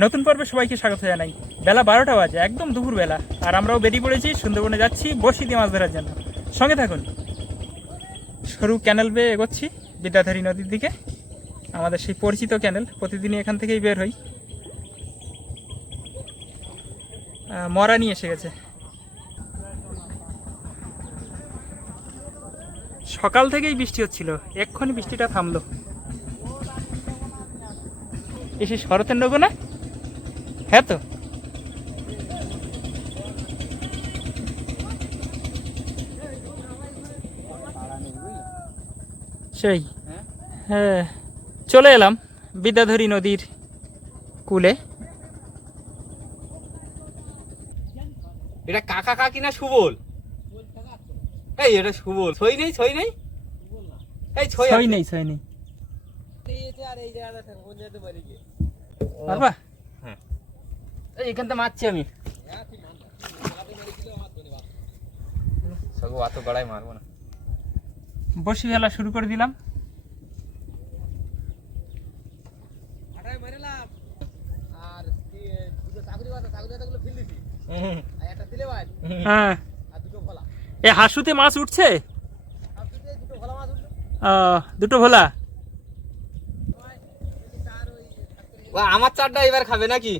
নতুন পর্বে সবাইকে স্বাগত জানাই। বেলা বারোটা বাজে, একদম দুপুর বেলা আর আমরাও বেরিয়ে পড়েছি, সুন্দরবনে যাচ্ছি বসি দিয়ে মাছ ধরার জন্য। সঙ্গে থাকুন। সরু ক্যানেল বেয়ে এগোচ্ছি, বিদ্যাধারী নদীর দিকে। আমাদের সেই পরিচিত ক্যানেল প্রতিদিনই এখান থেকেই বের হই। মরা নিয়ে এসে গেছে। সকাল থেকেই বৃষ্টি হচ্ছিল, এক্ষুনি বৃষ্টিটা থামলো। এসে শরতের নগো না হ্যাঁ তো? সেই। হ্যাঁ? চলে এলাম বিদ্যাধরী নদীর কূলে। এটা কাকা কাকি না সুবল? এই এটা সুবল। ছই নেই ছই নেই? এই ছই নেই ছয় নেই। হ্যাঁ। এখানটা মারছি আমি। অত গড়াই মারবো না। বসি ফেলা শুরু করে দিলাম। হ্যাঁ। এ হাসুতে মাছ উঠছে? আহ, দুটো ভোলা ও আমার চারটা এবার খাবে নাকি?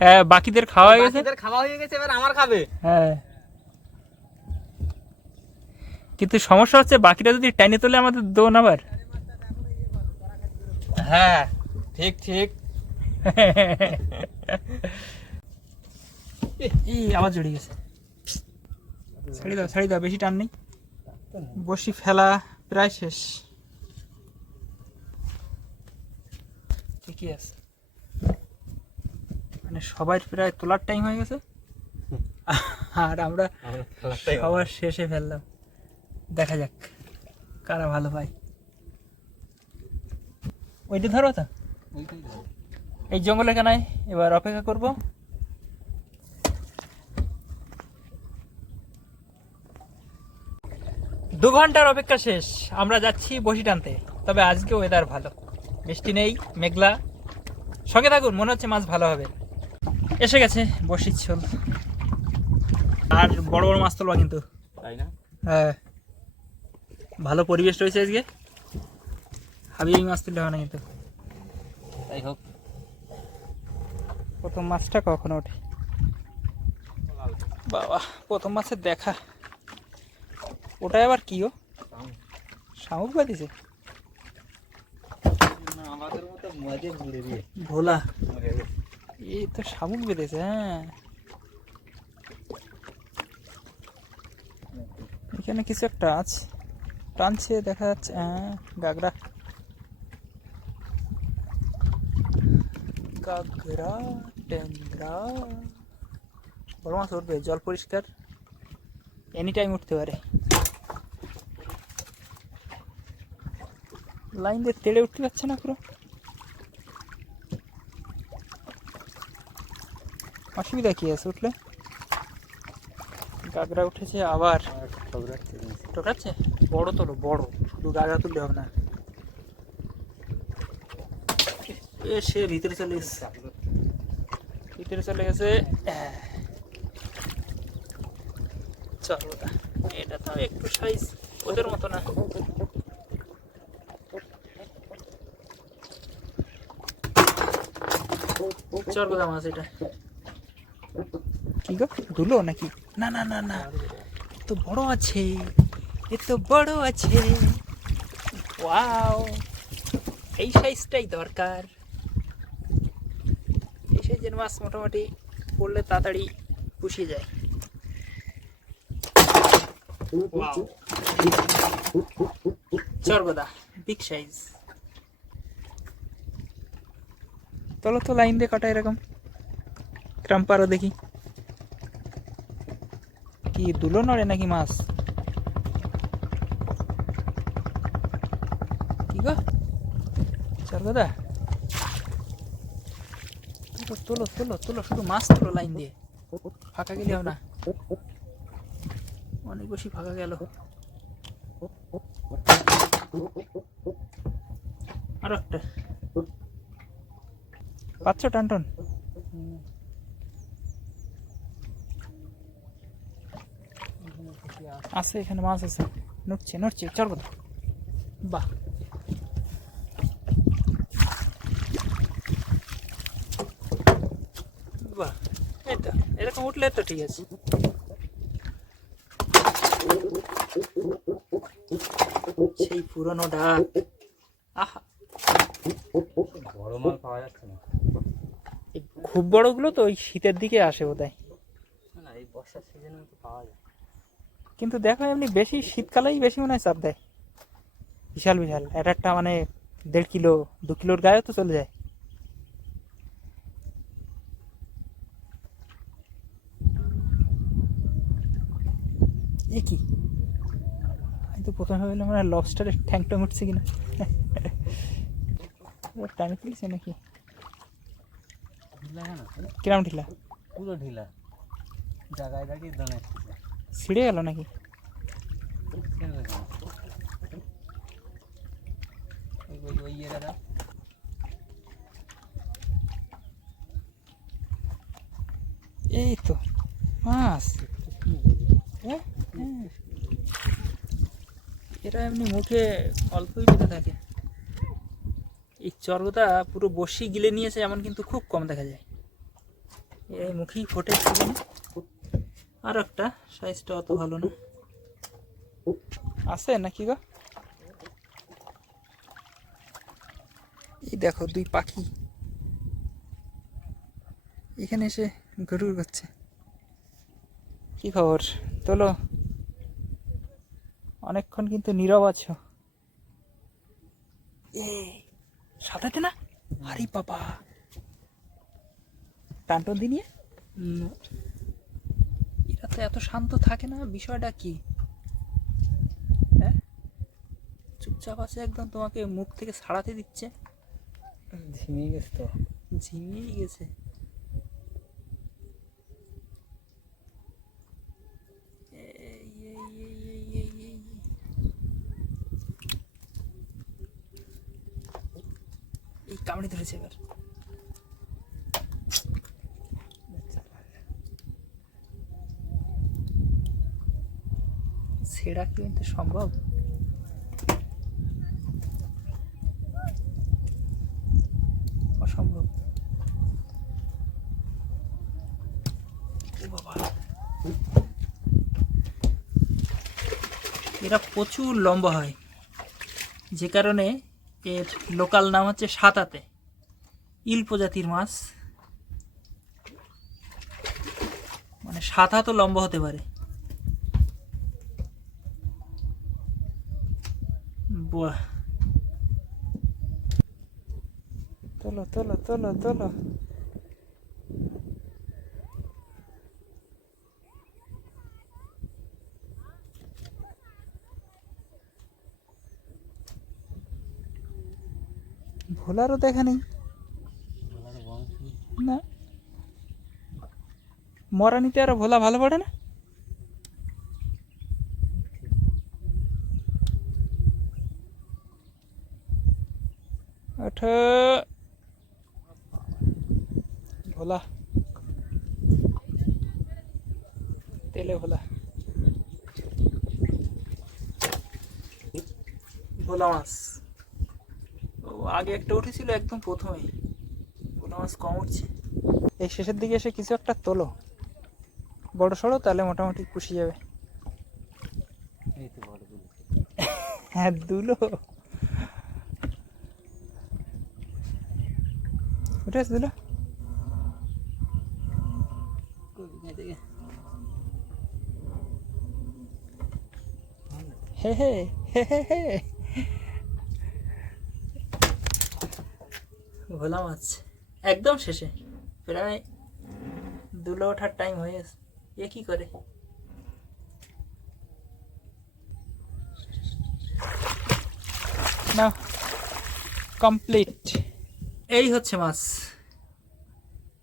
হ্যাঁ বাকিদের খাওয়া হয়ে গেছে? খাওয়া হয়ে গেছে এবার আমার খাবে। হ্যাঁ। কিন্তু সমস্যা হচ্ছে বাকিটা যদি টেনে তোলে আমাদের দোন আবার। হ্যাঁ ঠিক ঠিক। এই আবার জড়িয়ে গেছে। ছাড়ি দাও ছাড়ি দাও বেশি টান নেই। বসি ফেলা প্রায় শেষ। ঠিকই আছে। মানে সবাই প্রায় তোলার টাইম হয়ে গেছে। আর আমরা। সবার শেষে ফেললাম। দেখা যাক কারা ভালো পায়। ওইটা ধরো তো। এই জঙ্গলে কেনায় এবার অপেক্ষা করব। দু ঘণ্টার অপেক্ষা শেষ। আমরা যাচ্ছি বসি টানতে। তবে আজকে ওয়েদার ভালো। বৃষ্টি নেই মেঘলা। সঙ্গে থাকুন মনে হচ্ছে মাছ ভালো হবে। এসে গেছে বসির ছোল। আর বড় বড় মাছ তোলবা কিন্তু। তাই না? হ্যাঁ। ভালো পরিবেশ রয়েছে আজকে। হাবি মাছ তুলতে হবে না কিন্তু। তাই হোক। প্রথম মাছটা কখন ওঠে? বাবা প্রথম মাছের দেখা। ওটা আবার কি ও শামুক বাদিছে আমাদের মতো মজে ভোলা এই তো শামুক বেঁধেছে হ্যাঁ। এখানে কিছু একটা আছে। টানছে, দেখা যাচ্ছে হ্যাঁ গাগরা। গাগরা টেংরা বড় মাছ উঠবে, জল পরিষ্কার। এনি টাইম উঠতে পারে। লাইন দিয়ে তেড়ে উঠতে পারছে না পুরো। অসুবিধা কি আছে উঠলে। গাগরা উঠেছে আবার। টোকাচ্ছে বড় তোলো, বড়। শুধু গাগরা তুললে হবে না। এ, সে ভিতরে চলে গেছে ভিতরে চলে গেছে। চলো এটা তো একটু সাইজ ওদের মতো না। চরগোদা মাছ এটা। কি গো দুলো নাকি? না না না না। তো বড় আছে, এ তো বড় আছে। ওয়াও, এই সাইজটাই দরকার। এই সাইজের মাছ মোটামুটি পড়লে তাড়াতাড়ি পুষিয়ে যায়। চরগোদা বিগ সাইজ চলো তো লাইন দিয়ে কাটা এরকম। ক্রাম্পারও দেখি। কি দুলো নড়ে নাকি মাছ? কি গো? চরগোদা তুলো তুলো, তোলো, তুলো, শুধু মাছ তোলো লাইন দিয়ে। ফাঁকা গেলে হবে না। অনেক বেশি ফাঁকা গেল। আরও একটা। পাচ্ছ, টানটন? আছে এখানে মাছ আছে। নড়ছে নড়ছে চড়বো তো। বাহ। বাহ এই এরকম উঠলে তো ঠিক আছে। সেই পুরনো ডাক। আহা। বড় মাল পাওয়া যাচ্ছে না। খুব বড়গুলো তো ওই শীতের দিকে আসে বোধহয়। না এই বর্ষার সিজনে তো পাওয়া যায় কিন্তু দেখো এমনি বেশি শীতকালেই বেশি মনে হয় চাপ দেয়। বিশাল বিশাল। এক একটা মানে দেড় কিলো দু কিলোর গায়ে তো চলে যায়। এ কি? আমি তো প্রথমে ভাবলাম মানে লবস্টারের ঠ্যাং ট্যাং উঠছে কিনা। টানে তুলছে নাকি? কিরাম ঢিলা? পুরো ঢিলা। জায়গায় জায়গায় দানা। ছিঁড়ে গেল নাকি? এই তো, মাছ। এরা এমনি মুখে অল্পই পেতে থাকে। এই চর্বতা পুরো বসি গিলে নিয়েছে, এমন কিন্তু খুব কম দেখা যায়। এই মুখেই ফোটে আর একটা সাইজটা অত ভালো না। আছে নাকি গো? এই দেখো দুই পাখি। এখানে এসে গরুর করছে কি খবর? তোলো। অনেকক্ষণ কিন্তু নীরব আছো। এ সাঁতারতে না? আরে বাবা। টানটন দিয়ে তো এত শান্ত থাকে না বিষয়টা কি হ্যাঁ চুপচাপ আছে একদম তোমাকে মুখ থেকে ছাড়াতে দিচ্ছে ঝিমিয়ে গেছে তো ঝিমিয়ে গেছে। এই কামড়ে ধরেছে এবার কি কিন্তু সম্ভব। অসম্ভব। এরা প্রচুর লম্বা হয়। যে কারণে এর লোকাল নাম হচ্ছে সাতাতে। ইল প্রজাতির মাছ। মানে সাত হাতও লম্বা হতে পারে। বাহ তোলো তোলো তোলো তোলো ভোলারও দেখা নেই। না? মরানিতে আর ভোলা ভালো পড়ে না? ওঠো ভোলা। তেলে ভোলা। ভোলা মাছ। ও আগে একটা উঠেছিল একদম প্রথমেই। ভোলা মাছ কম উঠছে। এই শেষের দিকে এসে কিছু একটা তোলো। বড় সড়ো তাহলে মোটামুটি পুষি যাবে। হ্যাঁ দুলো। উঠে আছে দুলো হে হে হে হে ভোলা মাছ। একদম শেষে। প্রায় দুলো ওঠার টাইম হয়ে গেছে। এ কি করে? না কমপ্লিট। এই হচ্ছে মাছ।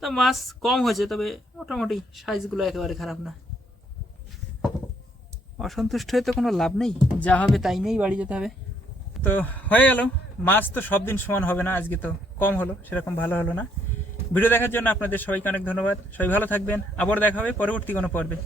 তা মাছ কম হয়েছে, তবে মোটামুটি সাইজগুলো একেবারে খারাপ না। অসন্তুষ্ট হয়ে তো কোনো লাভ নেই, যা হবে তাই নেই বাড়ি যেতে হবে। তো হয়ে গেল, মাছ তো সব দিন সমান হবে না, আজকে তো কম হলো, সেরকম ভালো হলো না। ভিডিও দেখার জন্য আপনাদের সবাইকে অনেক ধন্যবাদ। সবাই ভালো থাকবেন, আবার দেখা হবে পরবর্তী কোনো পর্বে।